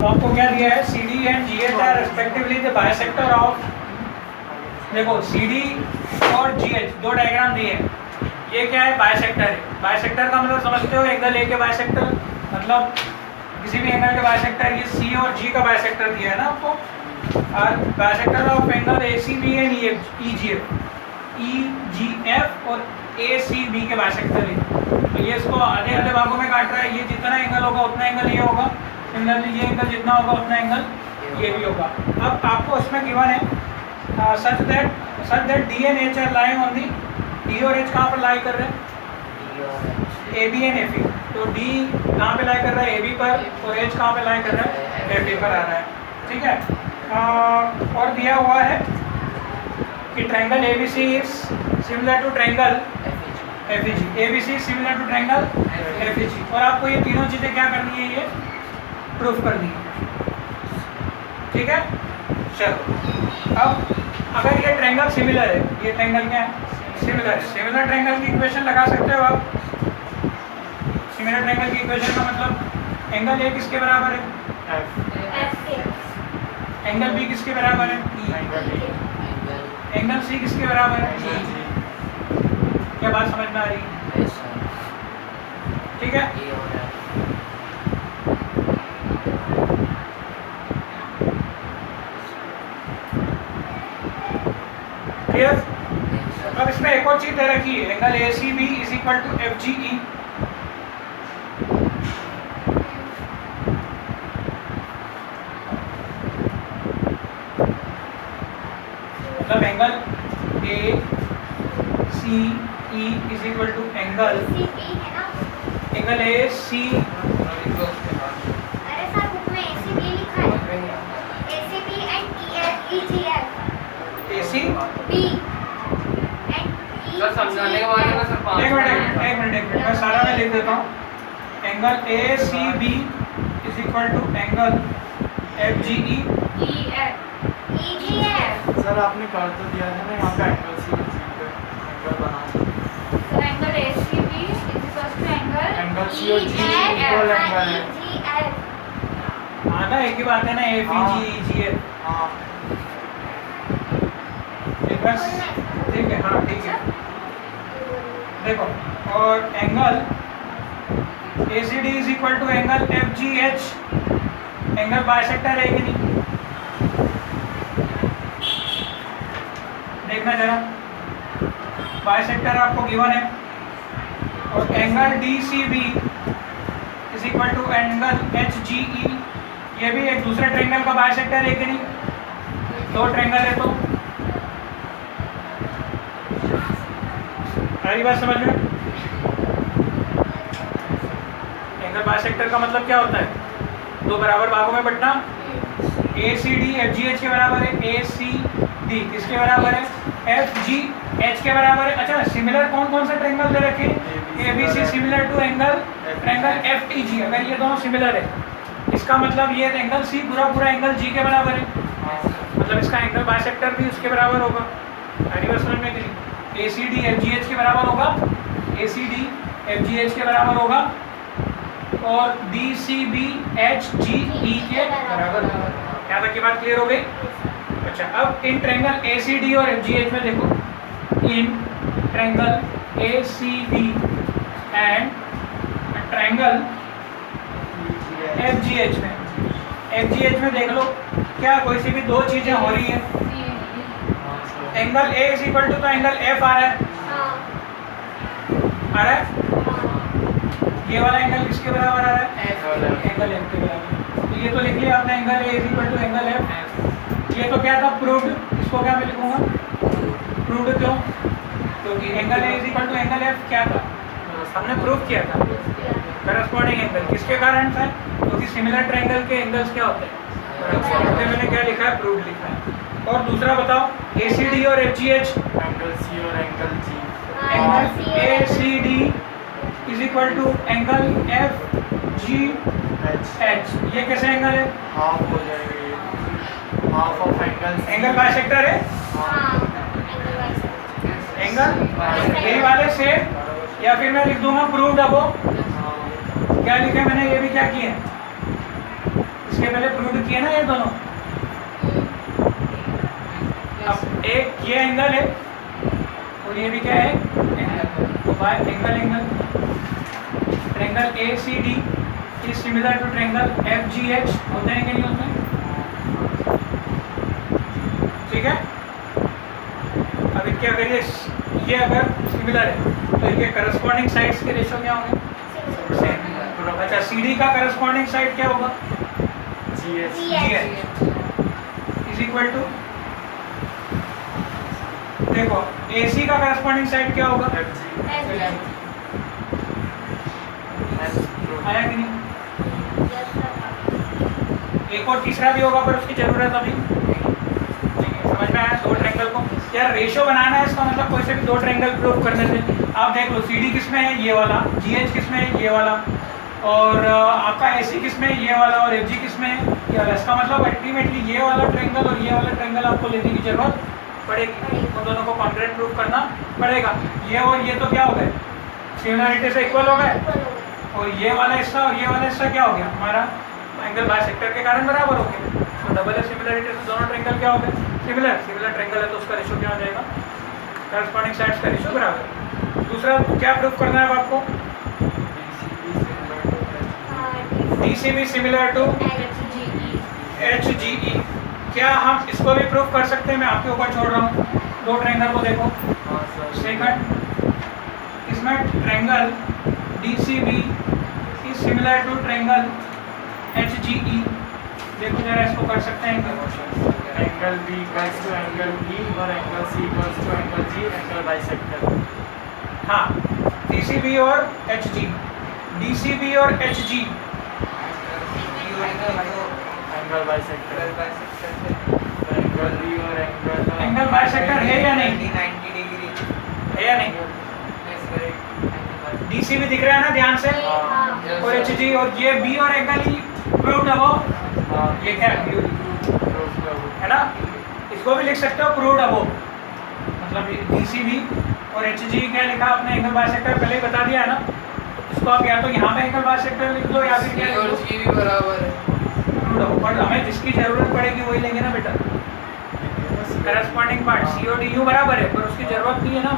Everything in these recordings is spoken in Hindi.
आपको क्या दिया है, C D and G H are respectively the bisector of, देखो सी डी और जी एच दो डायग्राम दिए हैं। ये क्या है, बाइसेक्टर है। बाइसेक्टर का मतलब समझते हो, एंगल ए के बाइसेक्टर, मतलब किसी भी एंगल के बाइसेक्टर। ये सी और जी का बाइसेक्टर दिया है ना आपको, और bisector of angle A C B and E G F, E G F और ए सी बी के बाइसेक्टर है। तो ये इसको आधे आधे भागों में काट रहा है। ये जितना एंगल होगा उतना एंगल ये होगा, सिमिलरली ये एंगल जितना होगा उतना एंगल ये भी होगा। अब आपको इसमें गिवन है such that D and H are lying on the, D और एच कहाँ पर लाई कर रहे हैं, A B and F E. तो डी कहाँ पे लाई कर रहा है, ए बी पर, और एच कहाँ पे लाई कर रहा है, एफ ई पर आ रहा है। ठीक है। और दिया हुआ है कि triangle A B C is similar to triangle F E G, A B C similar to triangle F E G. और आपको ये तीनों चीज़ें क्या करनी है, ये प्रूफ करनी है। ठीक है, चलो अब अगर ये ट्रायंगल सिमिलर है, ये ट्रायंगल क्या है, सिमिलर है। सिमिलर ट्रायंगल की इक्वेशन लगा सकते हो आप। सिमिलर ट्रायंगल की इक्वेशन का मतलब एंगल ए किसके बराबर है, एंगल बी किसके बराबर है, एंगल सी किसके बराबर है। क्या बात समझ में आ रही है? ठीक है, क्लियर। अब इसमें एक और चीज दे रखी है, angle A C B is equal to F G E. मतलब angle A C E is equal to angle A C, एक मिनट मैं सारा में लिख देता हूँ। Angle A C B is equal to angle F G E. Sir आपने कर तो दिया था ना, यहाँ पे एंगल सी एंगल बनाओ। Angle A C B is equal to angle C और जी इक्वल एंगल है। हाँ ना, एक ही बात है ना, A B ji E G F. हाँ बस ठीक है, हाँ ठीक है। देखो, और angle A C D is equal to angle F G H, angle bisector है कि नहीं, देखना जरा। बाइसेक्टर आपको गिवन है। और angle D C B is equal to angle H G E, ये भी एक दूसरे ट्रायंगल का बाइसेक्टर है कि नहीं, दो ट्रायंगल है तो। सारी बात समझ में? एंगल बाइसेक्टर का मतलब क्या होता है, दो बराबर भागों में बंटना। A C D F G H के बराबर है, ए सी डी किसके बराबर है, एफ जी एच के बराबर है। अच्छा, सिमिलर कौन कौन से ट्रायंगल दे रखे, A B C similar to triangle F T G. अगर ये दोनों सिमिलर है, इसका मतलब ये एंगल सी पूरा एंगल जी के बराबर है, मतलब इसका एंगल बाइसेक्टर भी उसके बराबर होगा। सारी बात समझ में कि नहीं? A C D F G H के बराबर होगा, A C D F G H के बराबर होगा, और D C B H G E के बराबर होगा। यहाँ तक की बात क्लियर हो गई? अच्छा, अब इन ट्रायंगल ए सी डी और एफ जी एच में देखो, इन triangle A C D and triangle F G H में देख लो, क्या कोई सी भी दो चीजें हो रही है। Angle A is equal to तो एंगल एफ आ रहा है, ये वाला एंगल किसके बराबर आ रहा है, एंगल एफ के बराबर। तो ये तो लिख लिया आपने, angle A is equal to angle F. ये तो क्या था, प्रूव्ड। इसको क्या मैं लिखूंगा, प्रूव्ड। क्यों? क्योंकि angle A is equal to angle F क्या था, हमने प्रूव किया था, करस्पॉन्डिंग एंगल। किसके कारण था, क्योंकि सिमिलर ट्रायंगल के एंगल्स क्या होते हैं, मैंने क्या लिखा है, प्रूव्ड लिखा है। और दूसरा बताओ, ए सी डी और F G H, angle C और angle G, angle A C D is equal to angle F G H. ये कैसे एंगल है, हाफ हो जाएगा, हाफ ऑफ एंगल बाइसेक्टर है, एंगल यही वाले से, या फिर मैं लिख दूंगा प्रूव्ड। अब क्या लिखा है मैंने, ये भी क्या किया है, इसके पहले प्रूव किए ना ये दोनों। अब एक ये एंगल है और ये भी क्या है एंगल, तो by angle triangle ACD is similar to triangle FGH, होते हैं कि नहीं होते हैं? ठीक है। अब क्या करिए, ये अगर सिमिलर है तो इनके करस्पॉन्डिंग साइड्स के रेशियो क्या होंगे? सेम। अच्छा, CD का करस्पॉन्डिंग साइड क्या होगा? GH इज इक्वल टू, देखो AC का करस्पॉन्डिंग साइड क्या होगा? आया कि नहीं? एक और तीसरा भी होगा पर उसकी जरूरत अभी नहीं है। समझ में आया? दो ट्रायंगल को यार रेशियो बनाना है, इसका मतलब कोई से भी दो ट्रायंगल प्रूव करने से। आप देख लो CD किस में है? ये वाला। GH किस में है? ये वाला। और आपका AC किस में है? ये वाला। और FG किस में है? ये वाला। इसका मतलब अल्टीमेटली ये वाला ट्रायंगल और ये वाला ट्रायंगल आपको लेने की जरूरत पड़ेगी, उन दोनों को कॉन्ग्रुएंट प्रूव करना पड़ेगा। ये और ये तो क्या हो गए? सिमिलरिटी से इक्वल हो गए। और ये वाला हिस्सा और ये वाला हिस्सा क्या हो गया? हमारा एंगल बाइसेक्टर के कारण बराबर हो गया। तो डबल सिमिलरिटी से दोनों ट्रायंगल क्या हो गए? सिमिलर ट्रायंगल है तो उसका रेशियो क्या हो जाएगा? करस्पॉन्डिंग साइड्स का रेशियो बराबर। दूसरा क्या प्रूव करना है आपको? DCB similar to HGE। क्या हम इसको भी प्रूव कर सकते हैं? मैं आपके ऊपर छोड़ रहा हूँ। दो ट्रायंगल को देखो। सेकंड, इसमें triangle DCB is similar to triangle HGE। देखो जरा इसको कर सकते हैं क्या? Angle B equals to angle E और angle C equals to angle G, angle bisector. हाँ, DCB और HG, DCB और HG angle bisector. Angle B और एंगल बाइसेक्टर है या नहीं? 90 डिग्री है या नहीं? DCB दिख रहा है ना ध्यान से? और HG और ये B और एंगल E प्रूव्ड है वो। ये क्या है ना? इसको भी लिख सकते हो प्रूव्ड है वो। मतलब DCB और HG क्या लिखा आपने? एंगल बाइसेक्टर पहले ही बता दिया है ना। इसको आप या तो यहाँ पे एंगल बाइसेक्टर लिख दो या फिर क्या लिख दो? भी बराबर है। पर हमें जिसकी जरूरत पड़ेगी वही लेंगे ना बेटा। करस्पॉन्डिंग पार्ट C और DU बराबर है पर उसकी जरूरत नहीं है ना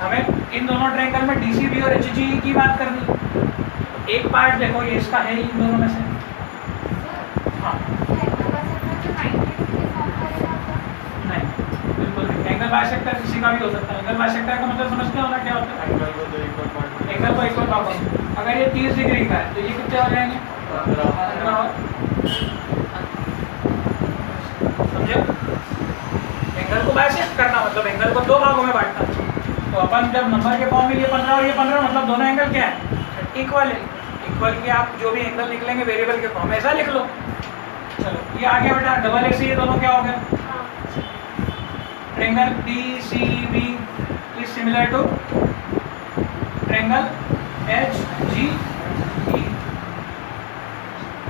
हमें इन दोनों ट्रायंगल में DCB और HG की बात करनी। एक पार्ट देखो ये इसका है इन दोनों में से। हाँ नहीं, बिल्कुल नहीं। एंगल बाइसेक्टर किसी का भी हो सकता है। एंगल बाइसेक्टर का मतलब समझते हो ना क्या होता है? एंगल को दो इक्वल पार्ट। एंगल को इक्वल पार्ट। अगर ये 30 डिग्री का है तो ये कितने हो जाएंगे? 15। समझे? एंगल को बाइसेक्ट करना मतलब एंगल को दो भागों में बांटना। तो अपन जब नंबर के फॉर्म में ये 15 और ये 15 मतलब दोनों एंगल क्या है? इक्वल है। इक्वल की आप जो भी एंगल निकलेंगे वेरिएबल के फॉर्म में ऐसा लिख लो। चलो ये आ गया बेटा डबल AC। ये दोनों क्या हो गए? Triangle DCB is similar to triangle HGE।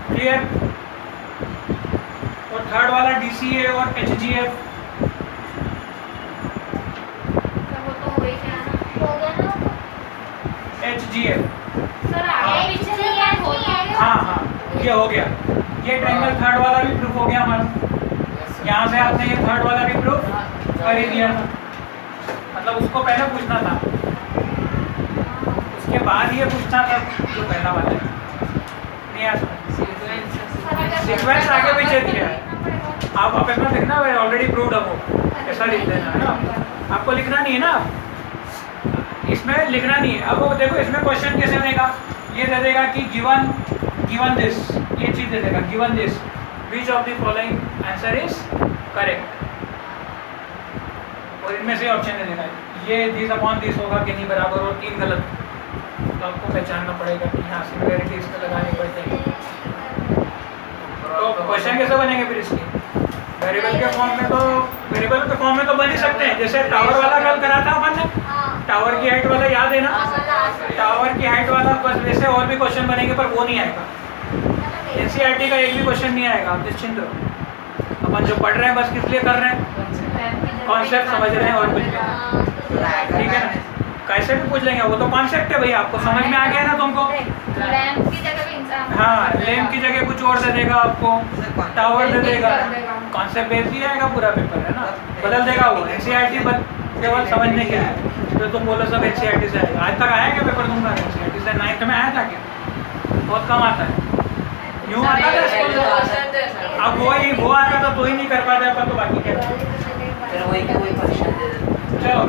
Clear? और थर्ड वाला DCA और HGF। HGF हाँ ये हो गया। ये ट्रायंगल थर्ड वाला भी प्रूफ हो गया हमारा। यहाँ से आपने ये थर्ड वाला भी प्रूफ कर ही दिया था। मतलब उसको पहले पूछना था, उसके बाद ये पूछना था जो पहला वाला है। नहीं आ सकता। सीक्वेंस आगे पीछे दिया है। आप अपना लिखना ऑलरेडी प्रूव्ड है वो, ऐसा लिख देना है ना। आपको लिखना नहीं है ना, इसमें लिखना नहीं है। अब वो देखो इसमें क्वेश्चन कैसे देगा? ये दे देगा कि गिवन दिस, ये चीज़ दे देगा given this which of the following answer is correct. और इनमें से ऑप्शन दे देगा ये दिस अपॉन दिस होगा कि नहीं बराबर, और 3 गलत। तो आपको पहचानना पड़ेगा कि हाँ सिमिलरिटी इसमें लगानी पड़ती है। तो क्वेश्चन कैसे बनेंगे फिर इसके? वेरिएबल के फॉर्म में तो बन ही सकते हैं। जैसे टावर वाला कल करा था अपन ने, टावर की हाइट वाला याद है ना? टावर की हाइट वाला बस वैसे और भी क्वेश्चन बनेंगे पर वो नहीं आएगा। NCERT का एक भी क्वेश्चन नहीं आएगा, आप निश्चिंत रहो। अपन जो पढ़ रहे हैं बस किस लिए कर रहे हैं? कॉन्सेप्ट समझ रहे हैं और कुछ नहीं। ठीक है ना? कैसे भी पूछ लेंगे, वो तो कॉन्सेप्ट है भैया, आपको समझ में आ गया ना तुमको। लैंप की जगह भी इंसान हाँ, लैम्प की जगह कुछ और दे देगा आपको, टावर दे देगा, कॉन्सेप्ट बेस ही आएगा पूरा पेपर, है ना, बदल देगा वो। एनसीईआरटी केवल समझने के लिए, तो तुम बोलो सब एनसीईआरटी से आएगा। आज तक आया क्या पेपर तुमका एनसीईआरटी से? 9th में आया था क्या? बहुत कम आता है, यूँ आता था स्कूल में। अब वो आता था तो ही नहीं कर पाते अपन, तो बाकी क्या। चलो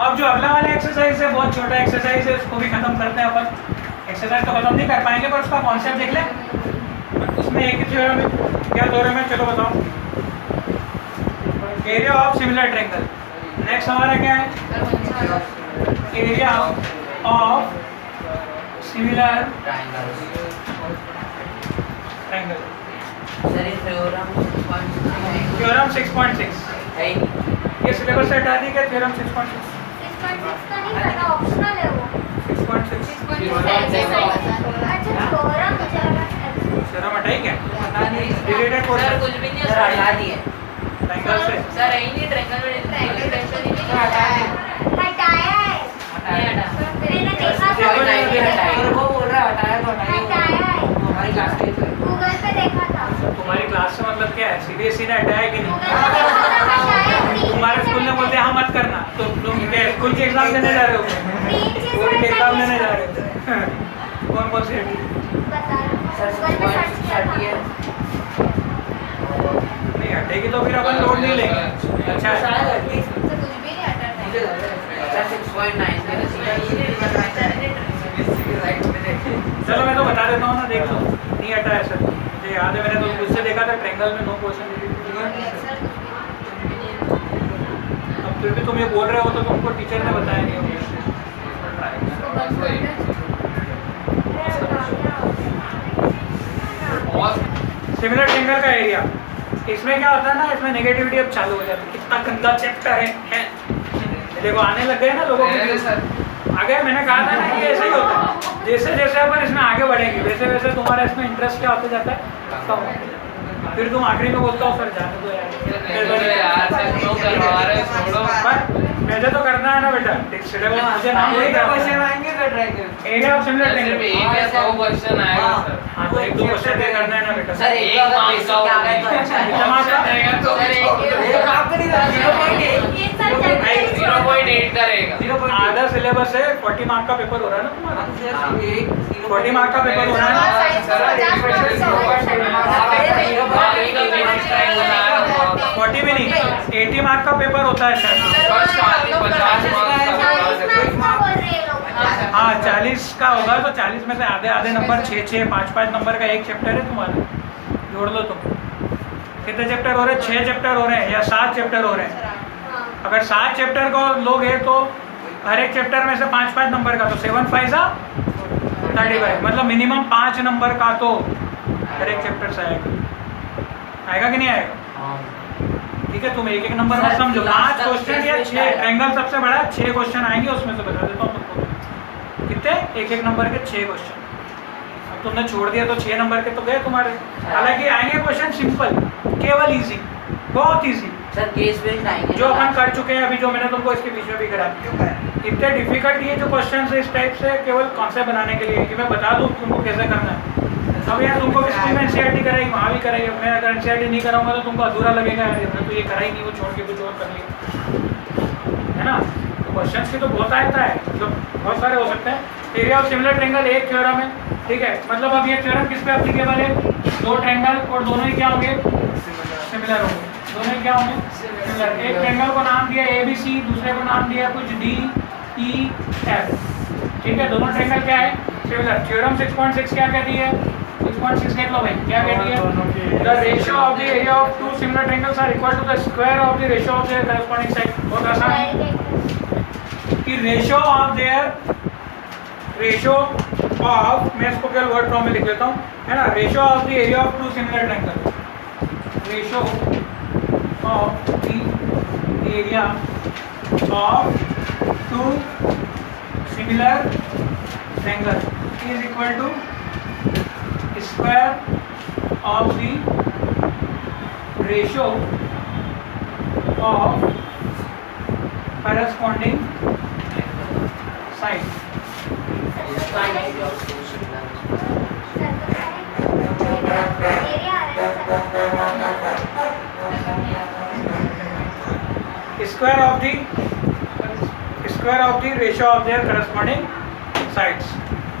अब जो अगला वाला एक्सरसाइज है बहुत छोटा एक्सरसाइज है, उसको भी खत्म करते हैं अपन। एक्सरसाइज तो खत्म नहीं कर पाएंगे पर उसका कॉन्सेप्ट देख लें। उसमें एक ही थ्योरम है, क्या थ्योरम है चलो बताओ। Area of similar triangle. Next हमारा क्या है? Area of similar triangle. Theorem 6.6 ये सिलेबस से हटा दी क्या? थ्योरम 6.6 6.6 का नहीं पता, ऑप्शनल है वो। 6.6 अच्छा थ्योरम थ्योरम हटाई क्या? रिलेटेड पोर्शन कुछ भी नहीं सर, हटा दिए ट्रायंगल से। सर यही नहीं ट्रायंगल में हटाया है, मैंने देखा था, वो बोल रहा है हटाया तो हटाया है, हमारी क्लास में गूगल पे देखा था। तुम्हारी क्लास से मतलब क्या है? सीबीएसई ने हटाया कि नहीं? गूगल पे देखा था, हटाया तुम्हारे स्कूल ने बोलते हैं हाँ मत करना, तो तुम क्या स्कूल की एग्जाम देने जा रहे हो? बोर्ड की एग्जाम देने जा रहे हो? कौन कौन सी? बता गूगल पे सर्च किया था। नहीं हटेगी तो फिर अपन लोड नहीं लेंगे। अच्छा है। तो कुछ भी नहीं हटा चलो मैं तो बता देता हूँ ना, देख लो नहीं हटा है सर, मुझे याद है, मैंने तो खुद से देखा था ट्रायंगल में नो क्वेश्चन। अब फिर भी तुम ये बोल रहे हो तो तुमको टीचर ने बताया नहीं होगा। सिमिलर ट्रायंगल का एरिया, इसमें क्या होता है ना, इसमें नेगेटिविटी अब चालू हो जाती है। कितना गंदा चैप्टर है। देखो आने लग गए ना लोगों के आगे। मैंने कहा था ना कि ऐसा ही होता है, जैसे जैसे अपन इसमें आगे बढ़ेंगे वैसे वैसे तुम्हारा इसमें इंटरेस्ट क्या होते जाता है, कम होते जाता है। फिर तुम आखिरी में बोलता हो सर जाने दो यार, पर मुझे तो करना है ना बेटा, सिलेबस मुझे नाम वही एरिया ऑफ सिमिलर ट्रायंगल। हाँ तो एक दो क्वेश्चन पे करना है ना बेटा। सर एक आधा सिलेबस है, 40 मार्क का पेपर हो रहा है ना तुम्हारा, 40 मार्क का पेपर हो रहा है। 40 भी नहीं, 80 मार्क का पेपर होता है शायद। हाँ 40 का होगा, तो 40 में से आधे आधे नंबर 6-6 5-5 नंबर का एक चैप्टर है तुम्हारा, जोड़ लो तुम। कितने चैप्टर हो रहे हैं? 6 चैप्टर हो रहे हैं या 7 चैप्टर हो रहे हैं? अगर 7 चैप्टर को लोग है तो हर एक चैप्टर में से 5-5 नंबर का, तो 7×5 35, मतलब मिनिमम 5 नंबर का तो हर एक चैप्टर से आएगा कि नहीं आएगा? ठीक है, तुम एक एक नंबर मत समझो, 5 क्वेश्चन या 6, ट्रायंगल सबसे बड़ा 6 क्वेश्चन आएंगे, उसमें से बता देता हूँ तुमको कितने, एक एक नंबर के 6 क्वेश्चन। अब तुमने छोड़ दिया तो 6 नंबर के तो गए तुम्हारे। हालांकि आएंगे क्वेश्चन सिंपल, केवल इजी, बहुत इजी, सर केस बेस्ड आएंगे जो अपन कर चुके हैं अभी, जो मैंने तुमको इसके बीच में भी करा। इतने डिफिकल्ट ये जो क्वेश्चन है इस टाइप से केवल कॉन्सेप्ट बनाने के लिए, कि मैं बता दूँ तुमको कैसे करना है। अब यार तुमको भी स्कूल में एनसीईआरटी कराई, वहाँ भी कराई, मैं अगर एनसीईआरटी नहीं कराऊंगा तो तुमको अधूरा लगेगा, यार तो ये कराई नहीं, वो छोड़ के कुछ और कर लिया, है ना। तो क्वेश्चन की तो बहुत आता है, मतलब बहुत सारे हो सकते हैं। एरिया ऑफ सिमिलर ट्रायंगल एक थ्योरम है, ठीक है, मतलब अब ये थ्योरम किस पे एप्लीकेबल है? 2 ट्रायंगल और दोनों ही क्या होंगे? सिमिलर होंगे, दोनों ही क्या होंगे? सिमिलर। एक ट्रायंगल को नाम दिया ABC, दूसरे को नाम दिया कुछ DEF, ठीक है, दोनों ट्रायंगल क्या है? सिमिलर। थ्योरम 6.6 क्या कहती है? 6.6 देख लो भाई, क्या कहती है? The ratio of the area of 2 similar triangles are equal to the square of the ratio of their corresponding side. बहुत आसान है कि ratio of their, ratio of, मैं इसको केवल वर्ड फॉर्म में लिख लेता हूँ, है ना, ratio of the area of 2 similar triangle, ratio of the area of 2 similar triangle is equal to square of the ratio of corresponding side square of the ratio of their corresponding sides.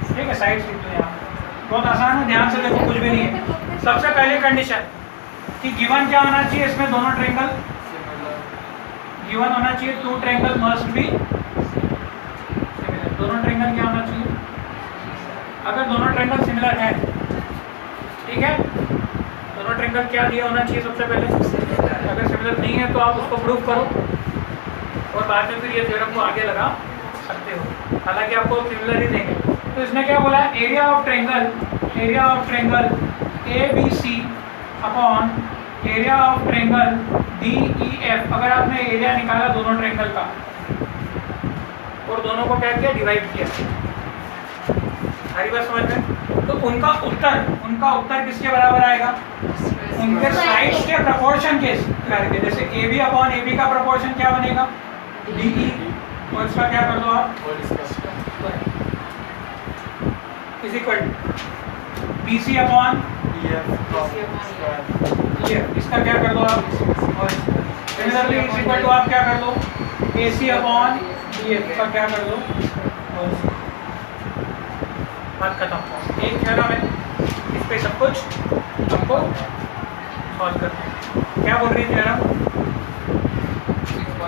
ठीक है, साइड्स लिख दो यहाँ, बहुत आसान है, ध्यान से देखो, कुछ भी नहीं है। सबसे पहली कंडीशन कि गिवन क्या होना चाहिए, इसमें दोनों ट्रायंगल गिवन होना चाहिए, two triangle must be similar. दोनों ट्रायंगल क्या होना चाहिए, अगर दोनों ट्रायंगल सिमिलर है, ठीक है, दोनों ट्रायंगल क्या दिया होना चाहिए सबसे पहले, अगर सिमिलर नहीं है तो आप उसको प्रूव करो और बाद में फिर ये थ्योरम को आगे लगा सकते हो, हालांकि आपको सिमिलर ही देंगे। तो इसने क्या बोला, area of triangle A B C upon area of triangle D E F. अगर आपने एरिया निकाला दोनों ट्रायंगल का और दोनों को क्या किया, डिवाइड किया, हरी बात समझ में, तो उनका उत्तर किसके बराबर आएगा, उनके साइड्स के प्रोपोर्शन के करके। जैसे A B upon A B का प्रोपोर्शन क्या बनेगा, डी ई, और इसका क्या कर दो आप, is equal B C upon इसका क्या कर दो आप, और सिमिलरली इज इक्वल टू आप क्या कर दो, ए सी अपॉन डी एफ का क्या कर दो, और बात खत्म। एक थ्योरम है, इस पे सब कुछ आपको सॉल्व करना है। क्या बोल रही है थ्योरम,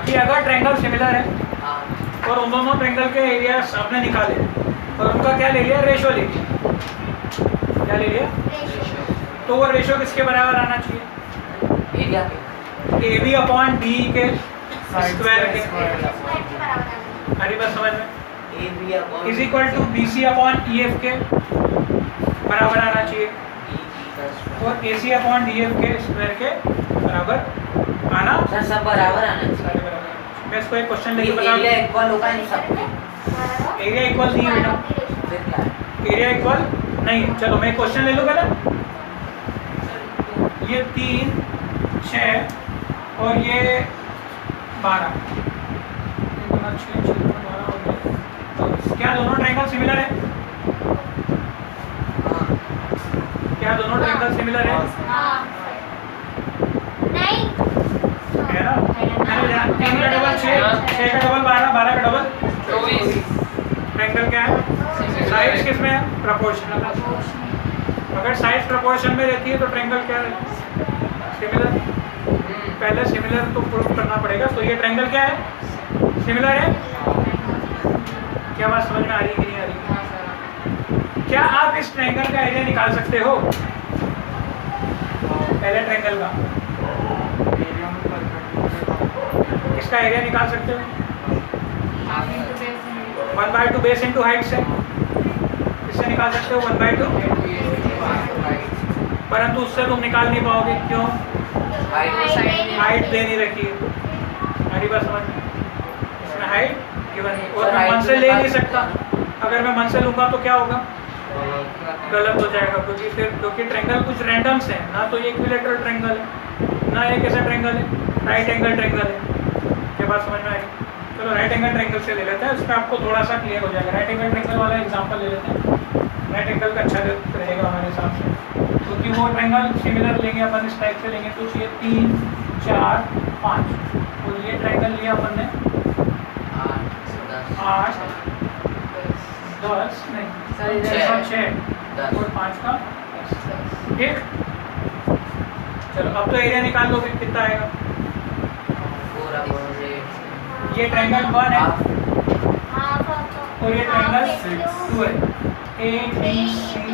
कि अगर ट्रायंगल सिमिलर है और उन दोनों ट्रायंगल के एरिया आपने निकाले और उनका क्या ले लिया, रेशो ले लिया, क्या ले लिया, तो वो रेशो किसके बराबर आना चाहिए, area A B upon D के स्क्वायर के। हरी बात समझ में, is equal to B C upon E F के बराबर आना चाहिए और A C upon D F के स्क्वायर के बराबर आना, सर सब बराबर आना चाहिए। मैं इसको एक क्वेश्चन लेके एरिया बताऊं। इक्वल होगा नहीं सबके, एरिया इक्वल नहीं है बेटा, फिर क्या है, एरिया इक्वल नहीं है। चलो मैं क्वेश्चन ले लूँ पहले, ये 3 6 और ये 12, क्या दोनों ट्रायंगल सिमिलर है, क्या दोनों ट्रायंगल सिमिलर है, है ना, 3 का डबल 6, 6 का डबल 12, 12 का डबल 24। ट्रायंगल क्या है, साइड्स किसमें है, प्रोपोर्शनल। अगर साइड्स प्रोपोर्शन में रहती है तो ट्रायंगल क्या है, सिमिलर। पहले सिमिलर तो प्रूव करना पड़ेगा। तो ये ट्रायंगल क्या है, सिमिलर है। क्या बात समझ में आ रही है कि नहीं आ रही, क्या आप इस ट्रायंगल का एरिया निकाल सकते हो, पहले ट्रायंगल का इसका एरिया निकाल सकते हो, 1/2 बेस इंटू हाइट से, इससे निकाल सकते हो 1/2, परंतु उससे तुम निकाल नहीं पाओगे, क्यों, हाइट दे नहीं रखी है। हमारी बात समझ में, इसमें हाइट गिवन है और मैं मन से ले नहीं सकता। अगर मैं मन से लूँगा तो क्या होगा, गलत हो जाएगा, क्योंकि ट्रायंगल कुछ रैंडम्स हैं ना, तो ये इक्विलैटरल ट्रायंगल है ना, एक ऐसा ट्रायंगल है राइट एंगल ट्रायंगल है। क्या बात समझ में आई, चलो राइट एंगल ट्रायंगल से ले लेते हैं, उसमें आपको थोड़ा सा क्लियर हो जाएगा। राइट एंगल ट्रायंगल वाला एग्जांपल ले लेते हैं, राइट एंगल का अच्छा रहेगा हमारे हिसाब से, क्योंकि वो ट्रायंगल सिमिलर लेंगे अपन, इस टाइप से लेंगे। तो ये 3 4 5 और ये ट्रायंगल लिया अपन ने 8 10 नहीं 6 और 5 का 10। ठीक, चलो अब तो एरिया निकाल लो, फिर कितना आएगा। ये ट्रायंगल 1 है और ये ट्रायंगल 2 है, ए बी सी,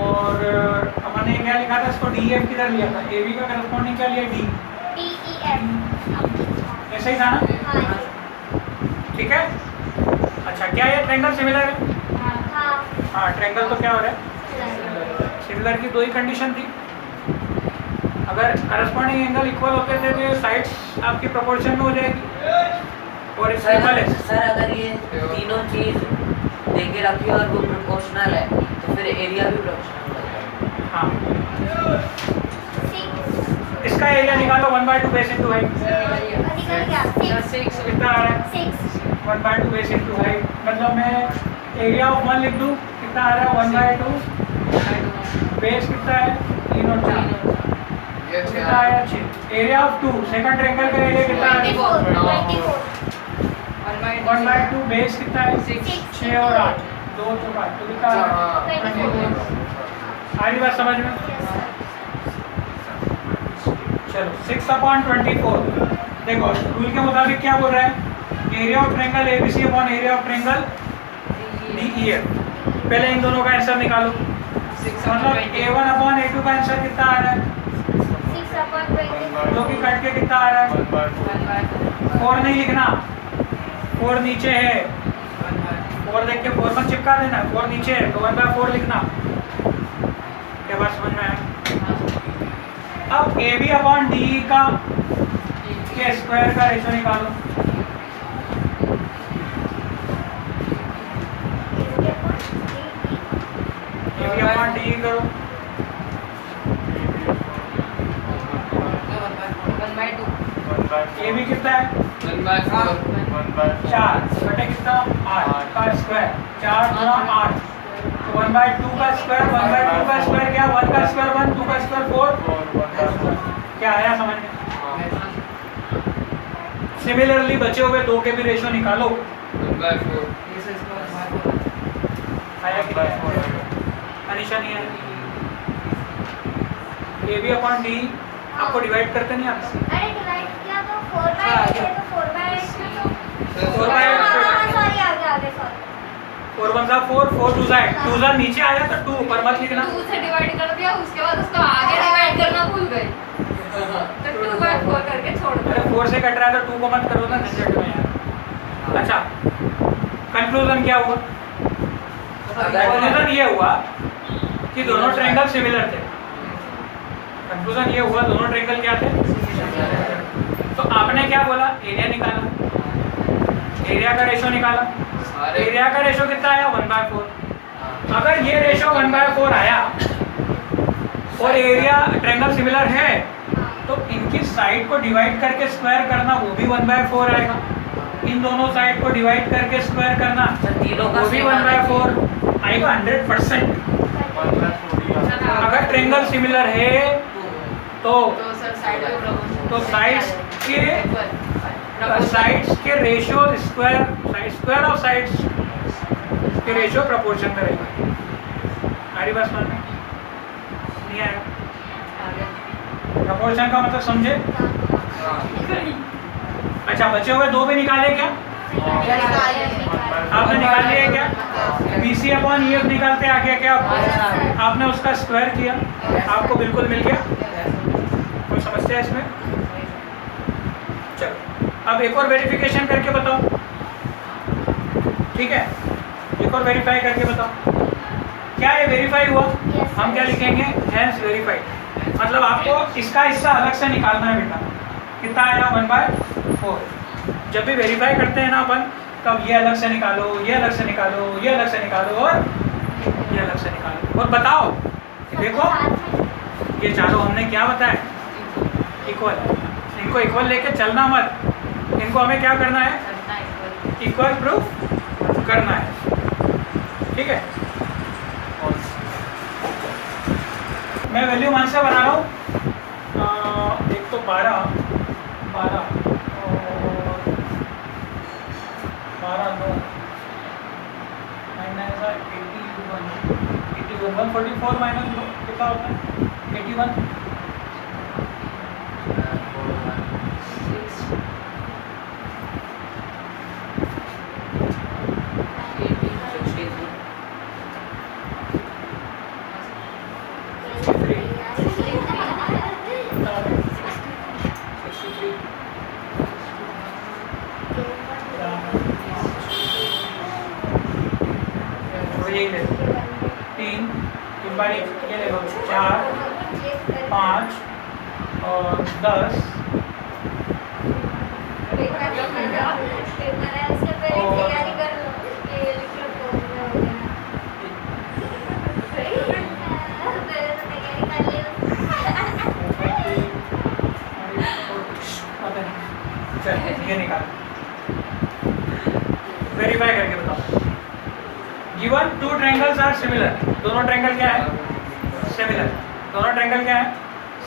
और अपन ने क्या लिखा था इसको, डी एफ किधर लिया था, ए बी का करस्पॉन्डिंग क्या लिया, डी ई एफ, ऐसा ही था ना, ठीक है। अच्छा, क्या ये ट्रायंगल सिमिलर है, हाँ ट्रायंगल तो क्या हो रहा है, सिमिलर की 2 ही कंडीशन थी। अगर करस्पॉन्डिंग एंगल इक्वल होते थे तो ये साइड्स आपकी प्रोपोर्शन में हो जाएगी और इसके वाले। सर अगर ये तीनों चीज देके रखी और वो प्रोपोर्शनल है तो फिर एरिया भी प्रोपोर्शनल हो जाएगा। हाँ, इसका एरिया निकालो 1/2 बेस इंटू हाइट, कितना आ रहा है, 1/2 बेस इंटू हाइट, मतलब मैं एरिया ऑफ 1 लिख दूँ, कितना आ रहा है 1/2 बेस कितना है 3 और 4 कितना आया 6। एरिया ऑफ 2 सेकंड ट्रायंगल का एरिया कितना है 1/2 बेस कितना है 6 और 8 2 तो 8 तो कितना आ रहा है 24। आ रही बात समझ में? चलो 6/24 देखो रूल के मुताबिक क्या बोल रहा है, area of triangle ABC upon area of triangle DEF। पहले इन दोनों का आंसर निकालो, मतलब A1 अपॉन A2 का आंसर कितना आ रहा है, जो कि कट के कितना आ रहा है 4 नहीं लिखना, 4 नीचे है, 4 देख के 4 मत चिपका देना, 4 नीचे है तो 1/4 लिखना। क्या बात समझ में आया? अब AB अपॉन DE का के स्क्वायर का रेशो निकालो। AB अपॉन DE करो, AB कितना है 4 बटे कितना 8 का स्क्वायर, 4 गुना 8 तो 1/2 का स्क्वायर, 1/2 का स्क्वायर क्या 1 का स्क्वायर 1, 2 का स्क्वायर 4। क्या आया समझ में? सिमिलरली बचे हुए दो के भी रेशो निकालो। आया कि अनिशा नहीं है? AB अपॉन D आपको डिवाइड करते नहीं आता? 4 1 4 4 2 2 नीचे आया तो 2 ऊपर मत लिखना। 2 से डिवाइड कर दिया, उसके बाद उसको आगे डिवाइड करना भूल गए तो 2/4 करके छोड़ दो। अरे 4 से कट रहा है तो 2 को मत करो ना झंझट में यार। अच्छा कंक्लूजन क्या हुआ? कंक्लूजन ये हुआ कि दोनों ट्रायंगल सिमिलर थे। कंक्लूजन ये हुआ दोनों ट्रायंगल क्या थे? तो आपने क्या बोला, एरिया निकाला, एरिया का रेशो निकाला, एरिया का रेशो कितना आया 1/4। अगर ये रेशो 1/4 आया और एरिया ट्रायंगल सिमिलर है तो इनकी साइड को डिवाइड करके स्क्वायर करना वो भी 1/4 आएगा, इन दोनों साइड को डिवाइड करके स्क्वायर करना वो भी 1/4 आएगा 100%। अगर ट्रायंगल सिमिलर है तो साइड्स के रेशियो स्क्वायर ऑफ साइड्स के रेशियो प्रोपोर्शन में रहेगा। हमारी बात समझ में नहीं आएगा? प्रोपोर्शन का मतलब समझे? अच्छा बचे हुए दो भी निकाले क्या? आपने निकाल लिया क्या? BC अपॉन EF निकालते आ गया क्या आपको? आपने उसका स्क्वायर किया, आपको बिल्कुल मिल गया। कोई समस्या है इसमें? चलो अब एक और वेरिफिकेशन करके बताओ, ठीक है? एक और वेरीफाई करके बताओ। क्या ये वेरीफाई हुआ? हम क्या लिखेंगे? Hence verified. मतलब आपको इसका हिस्सा अलग से निकालना है बेटा। कितना आया 1/4। जब भी वेरीफाई करते हैं ना अपन, तब ये अलग से निकालो, ये अलग से निकालो, ये अलग से निकालो और ये अलग से निकालो और बताओ। देखो ये चारों हमने क्या बताया, इक्वल। इनको इक्वल लेके चलना मत, इनको हमें क्या करना है? इक्वल प्रूफ करना है, ठीक है? मैं वैल्यू मान से बना रहा हूँ। एक तो 12 और 12 9 81 144 माइनस कितना होता है 81 3 बार ये ले लो 4 5 और 10 ये निकाल टू ट्रायंगल्स आर सिमिलर, दोनों ट्रायंगल क्या है? सिमिलर। दोनों ट्रायंगल क्या है?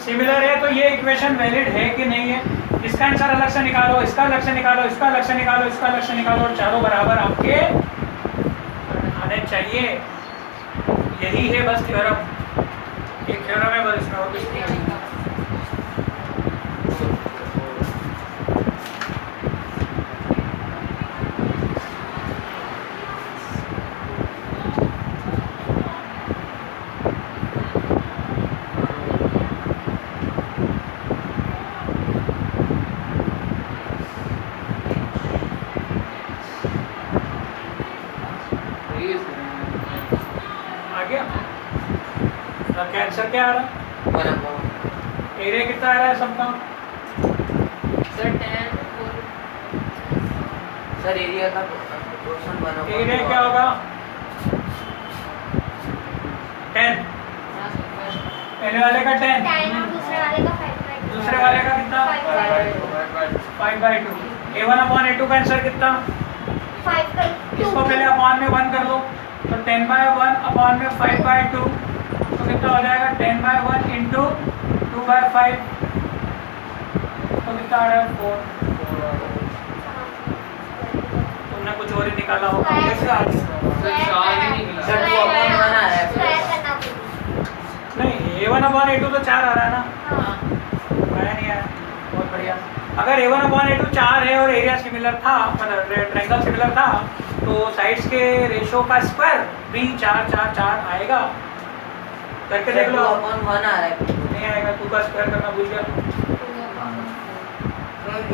सिमिलर है। तो ये इक्वेशन वैलिड है कि नहीं है? इसका आंसर अलग से निकालो, इसका अलग से निकालो, इसका अलग से निकालो, इसका अलग से निकालो, और चारों बराबर आपके आने चाहिए। यही है बस थ्योरम, एक थ्योरम है बस, इसमें और कुछ नहीं है। आ गया? आपका आंसर क्या आ रहा है? 1/4। एरिया कितना आ रहा है सबका? सर 10 सर एरिया का प्रोपोर्शन 1/4। एरिया क्या होगा? 10। पहले वाले का 10, 10 और दूसरे वाले का 5/2। दूसरे वाले का कितना? 5/2। A1/A2 का आंसर कितना? 5 कर इसको पहले अपॉन में 1 कर लो, तो 10/1 अपॉन में 5/2, तो कितना हो जाएगा? 10/1 इंटू 2/5, तो कितना आ रहा है? 4। तुमने कुछ और ही निकाला होगा। सर 2/1 आ रहा है। नहीं, A1/A2 तो 4 आ रहा है ना? आया नहीं आया? बहुत बढ़िया। अगर A1/A2 4 है और एरिया सिमिलर था, मतलब ट्रायंगल सिमिलर था, तो साइड्स के रेशो का स्क्वायर भी 4 4 4 आएगा। करके देख लो। 2/1 आ रहा है। नहीं आएगा, 2 का स्क्वायर करना भूल गया।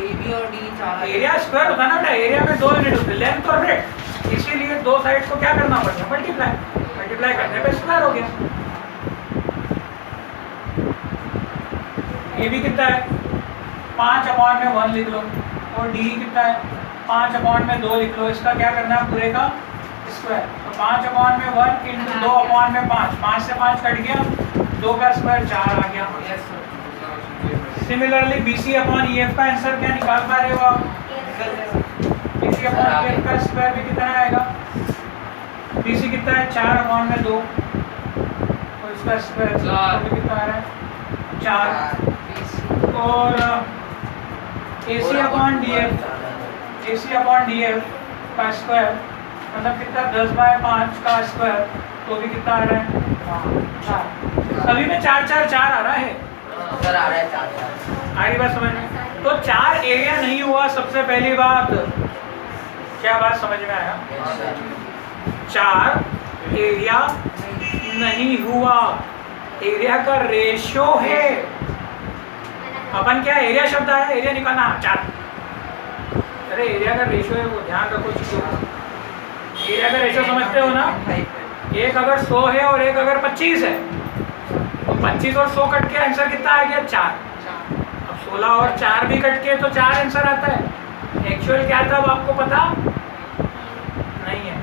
AB और D 4 एरिया स्क्वायर होता है ना बेटा, एरिया में 2 यूनिट होते हैं, लेंथ और ब्रेड्थ। इसीलिए दो साइड को क्या करना पड़ता है? मल्टीप्लाई। मल्टीप्लाई करने पे स्क्वायर हो गया। AB कितना है? 5/1 लिख लो। और D कितना है? 5/2 लिख लो। इसका क्या करना है? पूरे का स्क्वायर। तो 5/1 इंटू 2/5, 5 से 5 कट गया, 2 का स्क्वायर 4 आ गया। सिमिलरली BC/EF का आंसर क्या निकाल पा रहे हो आप? BC/EF का स्क्वायर भी कितना आएगा? BC कितना है? 4/2, और इसका स्क्वायर भी कितना आ रहा है? 4। और AC/DF का स्क्वायर मतलब कितना? 10/5 का स्क्वायर, तो भी कितना आ रहा है? 4। सभी में 4 4 4 आ रहा है। सर आ रहा है 4। आ रही बात समझ में? तो 4 एरिया नहीं हुआ। सबसे पहली बात, क्या बात समझ में आया? 4 एरिया नहीं हुआ, एरिया का रेशो है। अपन क्या एरिया शब्द आया, एरिया निकालना 4। अरे एरिया का रेशो है, वो ध्यान रखो चीजों का। एरिया का रेशो समझते हो ना? एक अगर 100 है और एक अगर 25 है, तो 25 और 100 कट के आंसर कितना आ गया? 4। अब 16 और 4 भी कट के तो 4 आंसर आता है। एक्चुअल क्या था वो आपको पता नहीं है।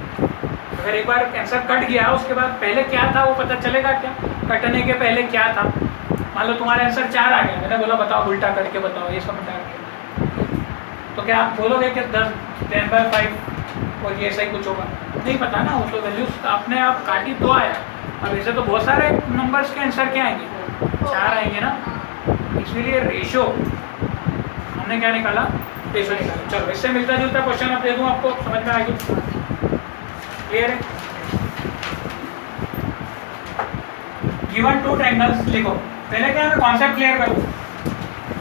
अगर एक बार आंसर कट गया, उसके बाद पहले क्या था वो पता चलेगा क्या? कटने के पहले क्या था? मान लो तुम्हारा आंसर 4 आ गया, मैंने बोला बताओ उल्टा करके बताओ, ये सब बता के, तो क्या आप बोलोगे कि 10/5 और ये ऐसा ही कुछ होगा? नहीं पता ना, वो तो वैल्यूज अपने आप काटी तो आया। अब ऐसे तो बहुत सारे नंबर्स के आंसर क्या आएंगे? 4 आएंगे ना। इसीलिए रेशो हमने क्या निकाला? रेशो निकाला। चलो इससे मिलता जुलता क्वेश्चन अब दे दूँ आपको, समझ में आएगी? क्लियर है? गिवन 2 ट्रायंगल्स लिखो। पहले क्या मैं कॉन्सेप्ट क्लियर करूँ,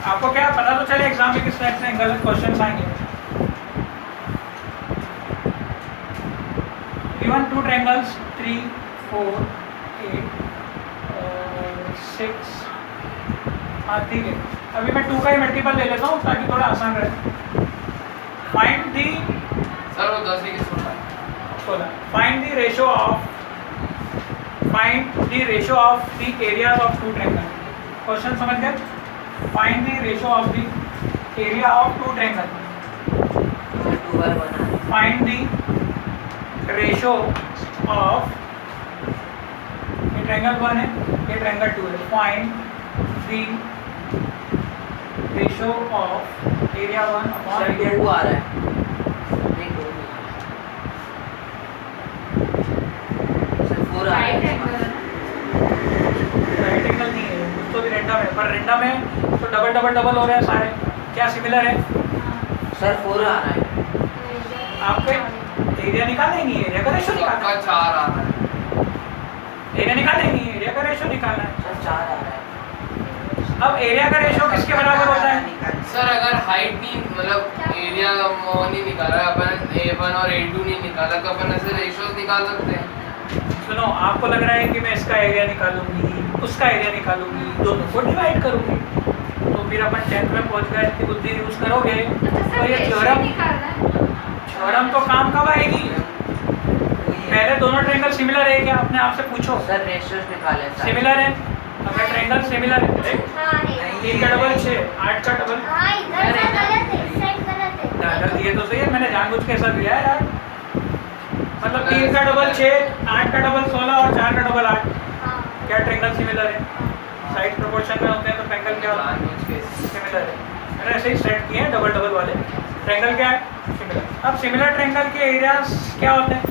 आपको क्या पता तो चले एग्जाम में किस टाइप से गलत क्वेश्चन आएंगे। Given 2 triangles 3 4 8 6। हाँ ठीक है, अभी मैं 2 का ही मल्टीपल ले लेता हूँ ताकि थोड़ा आसान रहे। फाइंड दी सर वो 10 की 16। Find the ratio of the areas of 2 triangle. Question समझ गए? Find the ratio of the area of 2 triangle. 2/1 find the ratio of, ये ट्रायंगल 1 है, ये ट्रायंगल 2 है। Find the ratio of area 1 upon sir area 2 आ रहा है। नहीं 2 नहीं 4 आ राइट रहा एंगल है। है ना। राइट एंगल नहीं है, कुछ तो भी रेंडम है, पर रेंडम है तो डबल डबल डबल हो रहे हैं सारे। क्या सिमिलर है? सर 4 आ रहा है। आपके एरिया निकालना ही नहीं है, एरिया का रेशो निकालना है। 4 आ रहा है। एरिया निकालना ही नहीं है, एरिया का रेशो निकालना है। सर 4 आ रहा है। अब एरिया का रेशो किसके बराबर होता है? सर अगर हाइट नहीं मतलब एरिया वो नहीं निकाला अपन A1 और A2 नहीं निकाला तो अपन ऐसे रेशियोज निकाल सकते हैं। सुनो, आपको लग रहा है कि मैं इसका एरिया निकालूंगी, उसका एरिया निकालूंगी, दोनों को डिवाइड करूंगी, तो फिर अपन 10th में पहुंच गए, इतनी बुद्धि यूज करोगे अच्छा तो सर ये रेशियो थ्योरम निकालना है। थ्योरम तो काम कब आएगी? पहले दोनों ट्रायंगल सिमिलर है क्या? अपने आप से पूछो। सर रेशियोज निकाले सर। सिमिलर है, अगर ट्रायंगल सिमिलर है, हाँ है। 3 का डबल 6, 8 का डबल हाँ इधर से गलत है, इस साइड गलत है। डायगल दिए तो सही है, मैंने जानबूझ के ऐसा दिया है यार। मतलब 3 का डबल 6, 8 का डबल 16 और 4 का डबल 8। हाँ क्या ट्रायंगल सिमिलर है? साइड प्रोपोर्शन में होते हैं तो ट्रायंगल क्या होता है? सिमिलर है। मैंने ऐसे ही सेट किए हैं डबल डबल वाले। ट्रायंगल क्या है? सिमिलर। अब सिमिलर ट्रायंगल के एरियाज क्या होते हैं?